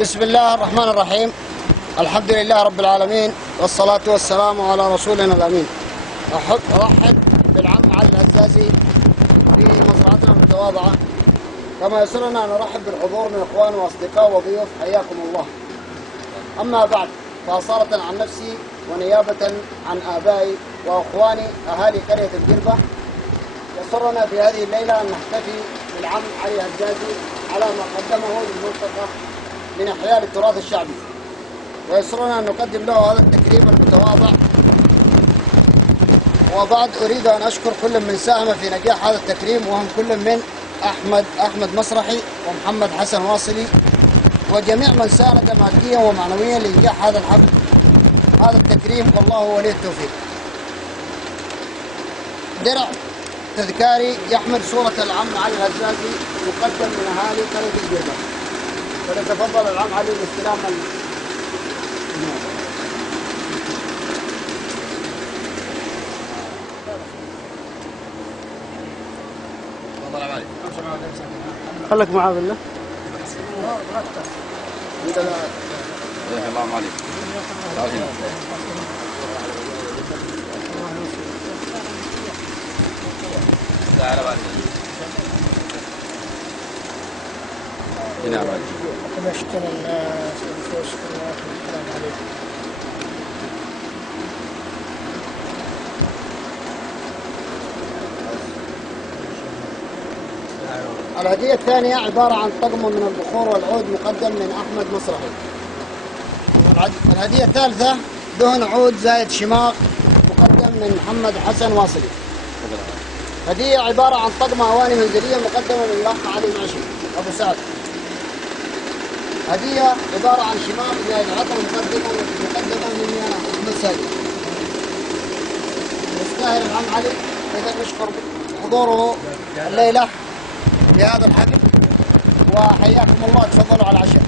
بسم الله الرحمن الرحيم. الحمد لله رب العالمين، والصلاة والسلام على رسولنا الأمين. أحب أرحب بالعم علي الهزازي في مزرعتنا المتواضعة، كما يسرنا أن نرحب بالحضور من إخوان وأصدقاء وضيوف، حياكم الله. أما بعد، فأصالة عن نفسي ونيابة عن آبائي وأخواني أهالي قرية الجربة، يسرنا في هذه الليلة أن نحتفي بالعم علي الهزازي على ما قدمه للمنطقة من إحياء التراث الشعبي، ويسرنا أن نقدم له هذا التكريم المتواضع. وبعد أريد أن أشكر كل من ساهم في نجاح هذا التكريم، وهم كل من أحمد مسرحي ومحمد حسن واصلي وجميع من ساند ماديا ومعنويا لإنجاح هذا الحفل، هذا التكريم، والله ولي التوفيق. درع تذكاري يحمل صورة العم علي الهزازي مقدم من أهالي قرية الجربة، فليتفضل العم علي باستلام خلك معاه بالله. الله عليك. تعال بعد. هنا بعد. نشكر الناس ونشكر الله. السلام عليكم. الهدية الثانية عبارة عن طقم من البخور والعود مقدم من أحمد مسرحي. الهدية الثالثة دهن عود زائد شماغ مقدم من محمد حسن واصلي. هدية عبارة عن طقم أواني منزلية مقدمة من الأخ علي معشي أبو سعد. هدية عبارة عن شماغ زائد عطر مقدمة من أحمد سالم. يستاهل العم علي، إذا نشكر حضوره الليلة في هذا الحفل، وحياكم الله. تفضلوا على العشاء.